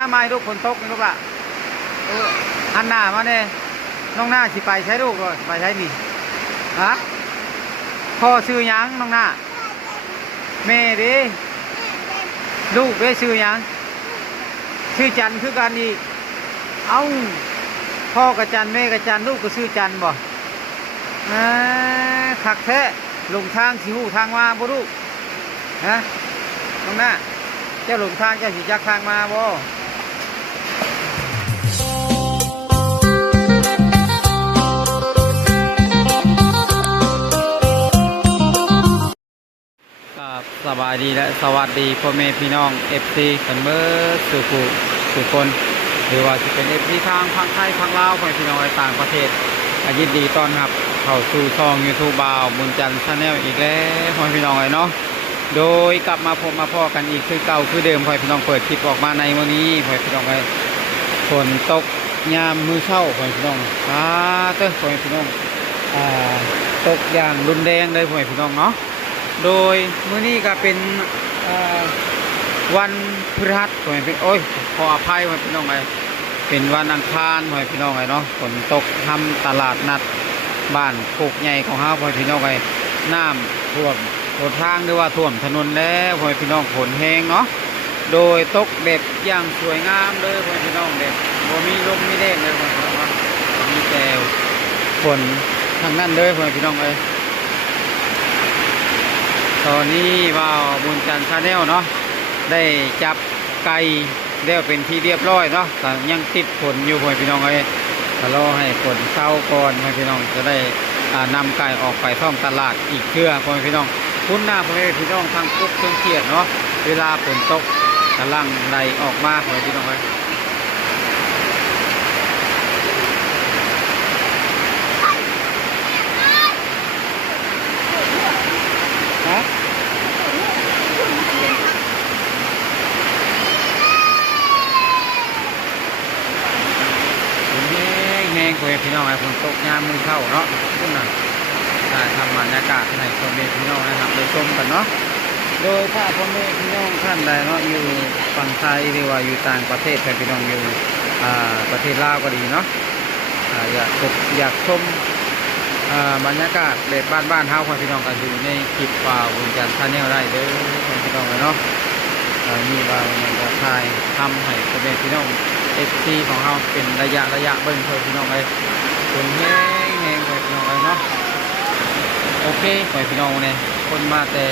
หน้าไม้ลูกฝนตกนี่ลูกอะหันหน้ามาเนี่ยน้องหน้าสิไปใช้ลูกเลยไปใช้นี่ฮะพ่อซื้อยังน้องหน้าแม่ดิลูกได้ซื้อยังซื้อจันคือกันอีกเอ้าพ่อกับจันแม่กับจันลูกก็ซื้อจันบ่ขักแท้ลงทางสิหูทางมาบ่ลูกฮะน้องหน้าเจ้าหลงทางเจ้าสิจักทางมาบ่สบายดีและสวัสดีพ่อแม่พี่น้อง FC กันเมื่อสู่คนหรือว่าจะเป็น FC ทางฝั่งไทยฝั่งลาวพ่อแม่พี่น้องในต่างประเทศยินดีต้อนรับเข้าสู่ช่อง YouTube บ่าวบุญจันทร์ชาแนลอีกแล้วพ่อแม่พี่น้องเนาะโดยกลับมาพบมาพ่อกันอีกคือเก่าคือเดิมพ่อแม่พี่น้องเปิดคลิปออกมาในวันนี้พ่อแม่พี่น้องฝนตกยามมื้อเช้าพ่อแม่พี่น้องพ่อแม่พี่น้องตกอย่างรุนแรงเลยพ่อแม่พี่น้องเนาะโดยมื้อนี้ก็เป็นวันพฤหัสพ่อแม่พี่โอ้ยขออภัยพ่อแม่พี่น้องเป็นวันอังคารพ่อแม่พี่น้องเนาะฝนตกทำตลาดนัดบ้านโคกใหญ่ของเฮาพ่อแม่พี่น้องน้ำท่วมรถทางหรือว่าท่วมถนนแล้วพ่อแม่พี่น้องฝนแห้งเนาะโดยตกแบบอย่างสวยงามเลยพ่อแม่พี่น้องแบบบ่มีลมมีแดดเลยพ่อแม่พี่น้องมีแต่ฝนทางนั้นเลยพ่อแม่พี่น้องตอนนี้ว่าวบุญจันทร์ชาแนลเนาะได้จับไก่เดี๋ยวเป็นที่เรียบร้อยเนาะแต่ยังติดฝนอยู่พ่อพี่น้องรอให้ฝนเศร้าก่อนพ่อพี่น้องจะได้นำไก่ออกไปท่องตลาดอีกเทื่อพ่อพี่น้องคุ้นหน้าพ่อพี่น้องทางกุ๊กเครื่องเกียรเนาะเวลาฝนตกกำลังไหลออกมาพ่อพี่น้องฮะแห้งพ่อพี่น้องฝนตกยามมื้อเช้าเนาะขึ้นน่ะทำบรรยากาศให้พ่อแม่พี่น้องนะครับได้ชมกันเนาะโดยถ้าพ่อแม่พี่น้องท่านใดเนาะอยู่ฝั่งไทยหรือว่าอยู่ต่างประเทศพี่น้องอยู่ประเทศลาวก็ดีเนาะอยากชมบรรยากาศแบบบ้านๆเฮาพี่น้องกันอยู่ในคลิปบ่าวบุญจันทร์ชาแนลได้เด้อพี่น้องเนาะมีบ่าวบุญจันทร์ถ่ายทำให้พ่อแม่พี่น้องFC ของเฮาเป็นระยะเบิ่งพี่น้องคนแห้งพี่น้องเนาะโอเคพี่น้องเนี่ยคนมาแต่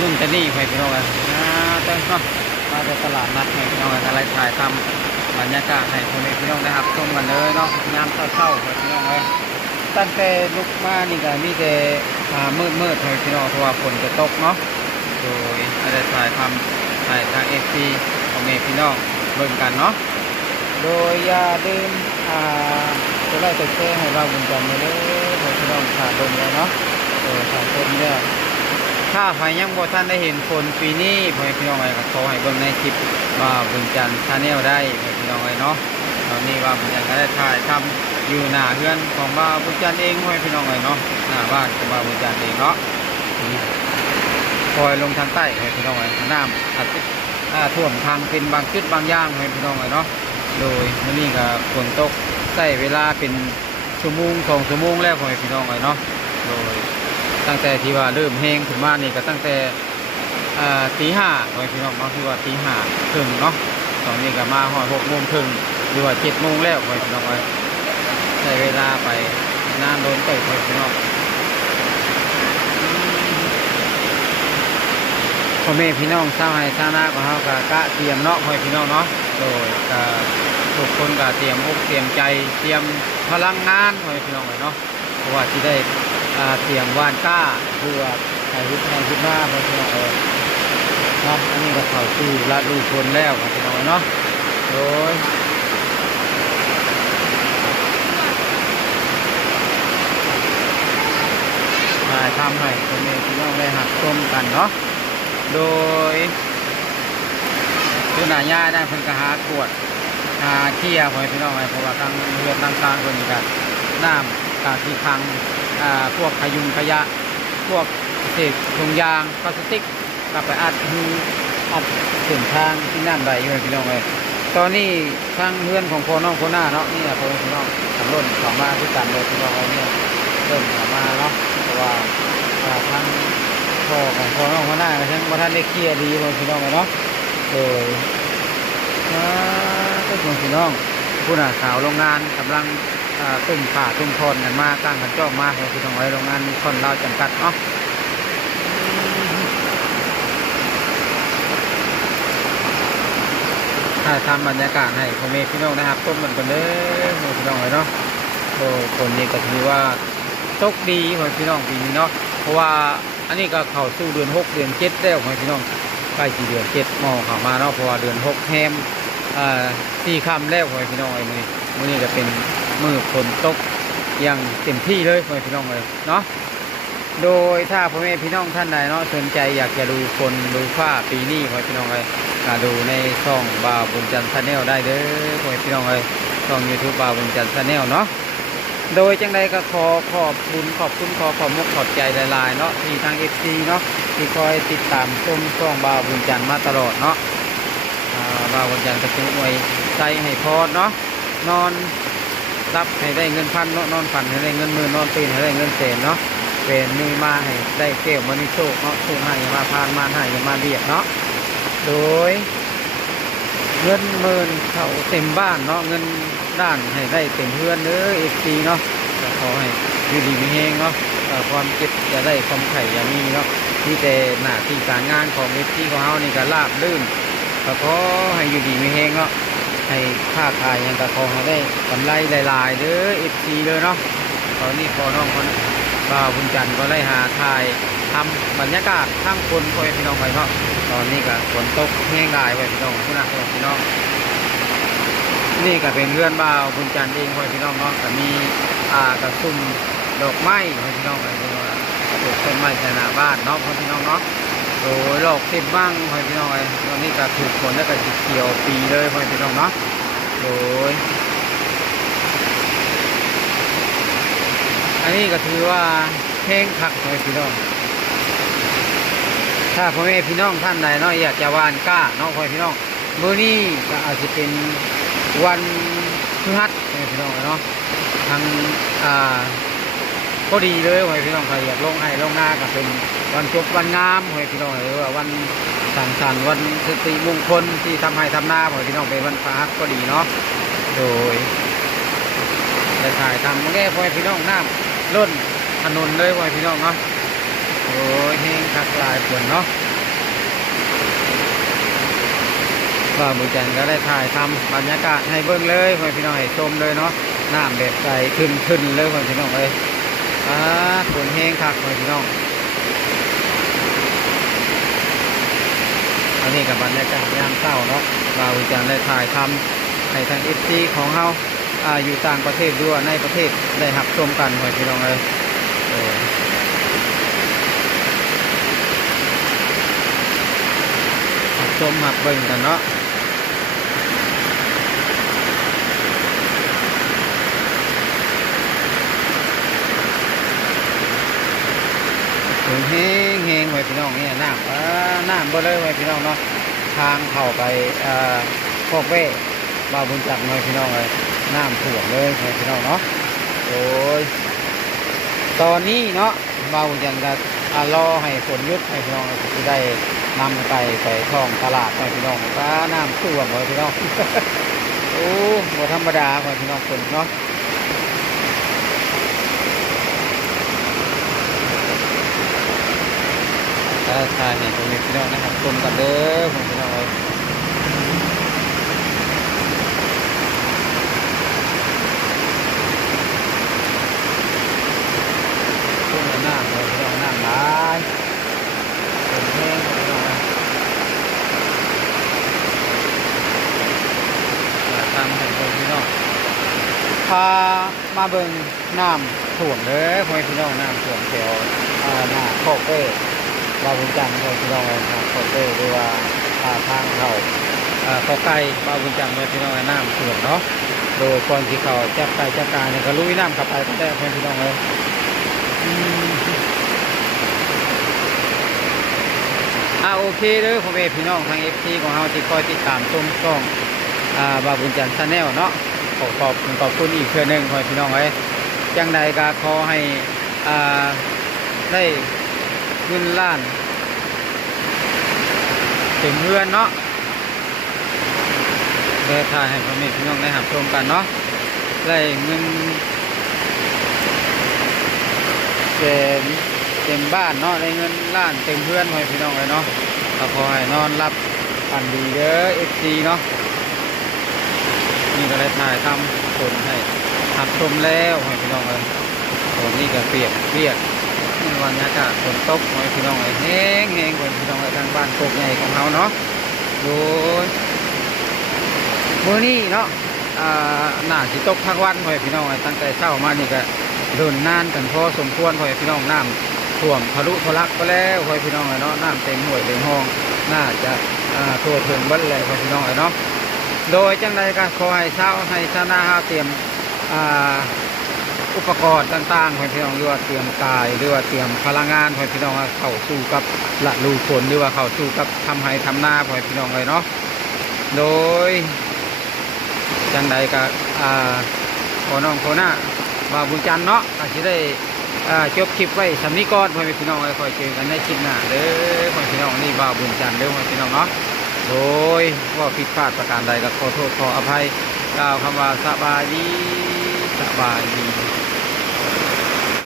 ยุ่งแต่นี่พี่น้องแต่เนาะมาแต่ตลาดนัดพี่น้องอะไรถ่ายทำบรรยากาศให้พ่อแม่พี่น้องนะครับชมกันเลยเนาะยามเช้าพี่น้องตั้งแต่ลุกมานี่ก็มีแต่มืดพี่น้องเพราะว่าฝนจะตกเนาะโดยอะไรถ่ายทำถ่ายทางFCพ่อแม่พี่น้องเบิ่งกันเนาะโดยอย่าลืมจะไล่ตัวแจ้งให้เราบุญจันทร์เลยพี่น้องขาดลมเลยเนาะขาดลมเนี่ยถ้าใครยังบ่ท่านได้เห็นฝนปีนี้พี่น้องก็ขอให้เบิ่งในคลิปว่าบุญจันทร์ชาแนลได้พี่น้องเนาะตอนนี้ว่าบุญจันทร์ก็ได้ถ่ายทำอยู่หน้าเฮือนของว่าบุญจันทร์เองพี่น้องเนาะหน้าบ้านของว่าบุญจันทร์เองเนาะคอยลงทางใต้พี่น้องน้ำท่วมทางเป็นบางจุดบางอย่างพี่น้องเนาะโดยมื้อนี้ก็ฝนตกใช้เวลาเป็นชั่วโมง2 ชั่วโมงแล้วพี่น้องเนาะโดยตั้งแต่ที่ว่าเริ่มแห้งขึ้นมานี่ก็ตั้งแต่ตี 5พี่น้องเนาะที่ว่าตี 5ครึ่งเนาะตอนนี้ก็มาฮอด6 โมงครึ่งหรือว่า7 โมงแล้วพี่น้องใช้เวลาไปนานโดนเติบพี่น้องพ่อแม่พี่น้องชาวไร่ชาวนาของเราก็กะเตรียมเนาะพี่น้องเนาะโดยทุกคนก็เตรียมอกเตรียมใจเตรียมพลังงานพี่น้องเนาะเพราะว่าที่ได้เตรียมว่านก้าเพื่อให้ยุทธหน้าพี่น้องเนาะอันนี้ก็เข้าสู่ฤดูฝนแล้วพี่น้องเนาะโดยทำให้พ่อแม่พี่น้องได้หักชมกันเนาะโดยหน้าย่าได้เพิ่นก็หาขวดเคี่ยวพี่น้องเพราะว่าทางเรือนต่างๆคนกันน้ำที่ทางพวกขยุงขยะพวกเศษถุงยางพลาสติกกลับไปอัด อัดเส้นทางที่น้ำใดอยู่พี่น้องเลยตอนนี้ทางเพื่อนของพ่อน้องคนหน้าเนาะนี่แหละพี่น้องทำร่นเข้ามาที่กันเลยพี่น้องเราเนี่ยเริ่มเข้ามาเนาะเพราะว่าทางพ่อของพ่อน้องคนหน้าก็ยังบ่ทันได้เคลียร์ดีเลยพี่น้องเลยเนาะโดยทุกคนพี่น้องผู้น่ะสาวโรงงานกำลังตึ้งผ่าตึ้งทนกันมาตั้งกันจ้องมาพี่น้องไว้โรงงานคนเราจำกัดเนาะถ้าทำบรรยากาศให้พ่อแม่พี่น้องนะครับต้นมันกันเด้อพี่น้องเลยเนาะโอ้คนนี้ก็ถือว่าโชคดีพี่น้องปีนี้เนาะเพราะว่าอันนี้ก็เข้าสู่เดือน6เดือน7แล้วพี่น้องใกล้กี่เดือน7มองเข้ามาเนาะเพราะว่าเดือน6แฮม4 ค่ำแล้วพี่น้องไอ้มื้อนี้ก็เป็นมื้อฝนตกอย่างเต็มที่เลยพี่น้องเลยเนาะโดยถ้าพ่อแม่พี่น้องท่านใดเนาะสนใจอยากจะดูฝนดูฟ้าปีนี้พี่น้องเลยดูในช่องบ่าวบุญจันทร์ชาแนลได้เด้อพี่น้องเลยช่อง YouTube บ่าวบุญจันทร์ชาแนลเนาะโดยจังใดก็ขอบคุณขอบมุกขอบใจหลายๆเนาะที่ทาง FC เนาะที่คอยติดตามชมช่องบ่าวบุญจันทร์มาตลอดเนาะบ่าวบุญจันทร์ก็คืออวยใจให้พอเนาะนอนรับให้ได้เงินพันเนาะนอนฝันให้ได้เงินหมื่นนอนตื่นให้ได้เงินแสนเนาะเป็นมือมาให้ได้เกี่ยวมานิโชคเนาะช่วงให้มาพานมาให้มาเบียดเนาะโดยเงินหมื่นเขาเต็มบ้านเนาะเงินด้านให้ได้เต็มเพื่อนเด้อเอฟซีเนาะขอให้อยู่ดีมีแหงเนาะความเจ็บจะได้ความไข่อย่ามีเนาะที่แต่หน้าที่การงานของเอฟซีของเขานี่ก็ราบลื่นก็ขอให้อยู่ดีมีแหงเนาะให้ค่าขายยังก็ขอให้ได้กำไรหลายๆเด้อเอฟซีเลยเนาะตอนนี้พอน้องคนบ่าวบุญจันทร์ก็ได้หาถ่ายทำบรรยากาศทั้งคนคอยพี่น้องไปเนาะตอนนี้ก็ฝนตกแห้งหลายไปพี่น้องคุณอาพี่น้องนี่ก็เป็นเพื่อนบ่าวบุญจันทร์เองคอยพี่น้องเนาะก็มีกระซุ่มดอกไม้คอยพี่น้องไปปลูกต้นไม้ในหน้าบ้านเนาะคอยพี่น้องเนาะโดยหลอกติดบ้างคอยพี่น้องไปตอนนี้ก็ถูกฝนแล้วก็เขียวปีเลยคอยพี่น้องเนาะโดยอันนี้ก็ถือว่าแห้งคักเลยพี่น้องถ้าพ่อแม่พี่น้องท่านใดเนาะอยากจะหว่านกล้าเนาะพ่อพี่น้องมื้อนี้ก็อาจจะเป็นวันพฤหัสพี่น้องเนาะทางพอดีเลยพ่อพี่น้องใครอยากลงให้ลงหน้าก็เป็นวันจบวันงามพ่อพี่น้องหรือว่าวันสังสรรค์วันสิริมงคลที่ทำให้ทำหน้าพ่อพี่น้องเป็นวันพฤหัสก็ดีเนาะโดยได้ถ่ายทำแง่พ่อพี่น้องน้ำล้นถนนเลยพ่อพี่น้องเนาะโอ้ยแห้งคักหลายฝนเนาะบ่าวบุญจันทร์ก็ได้ถ่ายทำบรรยากาศให้เบิ่งเลยพ่อพี่น้องให้ชมเลยเนาะน้ำแบบใสขึ้นเลยพ่อพี่น้องเลยฝนแห้งคักพ่อพี่น้องอันนี้กับบรรยากาศยามเช้าเนาะบ่าวบุญจันทร์ได้ถ่ายทำให้ทาง FC ของเฮาอยู่ต่างประเทศด้วยในประเทศได้รับชมกันพ่อพี่น้องเลยชมหับเบิ่งกันเนาะถึงแห้งไว้พี่น้องเนี่ยน้ำบ่เลยไว้พี่น้องเนาะทางเข้าไปพวกเว้บ่าวบุญจันทร์ไว้พี่น้องเลยน้ำท่วมเลยไว้พี่น้องเนาะโอ้ยตอนนี้เนาะบ่าวบุญจันทร์ก็รอให้ฝนหยุดให้พี่น้องจะได้นำไปท่องตลาดไปพี่น้องน้ำท่วมเลยพี่น้องโอ้บ่ธรรมดาไปพี่น้องฝนเนาะทายให้ตัวนี้พี่น้องนะครับชมกันเด้อพี่น้องเลยช่วงหน้าเลยพี่น้องหน้าหลายเป็นแห้งพี่น้องทำให้คนพี่น้องพามาเบิ่งน้ำท่วมเลยพี่น้องน้ำท่วมแถวหน้าโคกเป้บ่าวบุญจันทร์พี่น้องนะครับโคกเป้หรือว่าทางเขาเขาไก่บ่าวบุญจันทร์พี่น้องน้ำท่วมเนาะโดยก่อนที่เขาจับไก่จับกาเนี่ยก็ลุยน้ำเข้าไปก็ได้พี่น้องเลย โอเคเด้อพ่อแม่พี่น้องทาง FC ของเฮาที่คอยติดตามชมช่องบาวบุญจันทร์ Channel เนาะขอบคุณอีกเทื่อหนึงพ่อแม่พี่น้องเอ้ยจังใดก็ขอให้ได้เงินล้านเต็มเรือนเนาะเดี๋ยวถ่ายให้พ่อแม่พี่น้องได้รับชมกันเนาะได้เงินเต็มบ้านเนาะได้เงินล้านเต็มเพื่อนพ่อแม่พี่น้องเลยเนาะก็ขอให้นอนรับฝันดีเด้อ FC เนาะนี่ก็ได้ถ่ายทำคนให้รับชมแล้วพ่อแม่พี่น้องเลยตรงนี้ก็เปียกนี่วันนี้อากาศฝนตกพ่อแม่พี่น้องเลยแห้งพ่อแม่พี่น้องเลยทางบ้านโคกใหญ่ของเราเนาะโดยมื้อนี้เนาะหน้าสิตกทั้งวันพ่อแม่พี่น้องเลยตั้งแต่เช้ามานี่ก็โดนนานกันพอสมควรพ่อแม่พี่น้องน้ำท่วมทะลุทะลักไปแล้วพ่อแม่พี่น้องเลยเนาะน้ำเต็มห้วยเต็มห้องน่าจะทั่วถึงบ้านเลยพ่อแม่พี่น้องเลยเนาะโดยจังใดก็ขอให้ชาวนาเตรียมอุปกรณ์ต่างๆพ่อแม่พี่น้องหรือว่าเตรียมกายหรือว่าเตรียมพลังงานพ่อแม่พี่น้องเข้าสู่กับละลูฝนหรือว่าเข้าสู่กับทำให้ทำนาพ่อแม่พี่น้องเลยเนาะโดยจังใดก็ขอน้องขอหน้าบาวบุญจันทร์เนาะอาจจะได้จบคลิปไว้สำนี้ก่อนพ่อแม่พี่น้องคอยเจอกันในคลิปหน้าเด้อพ่อแม่พี่น้องนี่บาวบุญจันทร์เด้อพ่อแม่พี่น้องเนาะโดยว่าผิดพลาดประการใดก็ขอโทษขออภัยกล่าวคำว่าสบายดี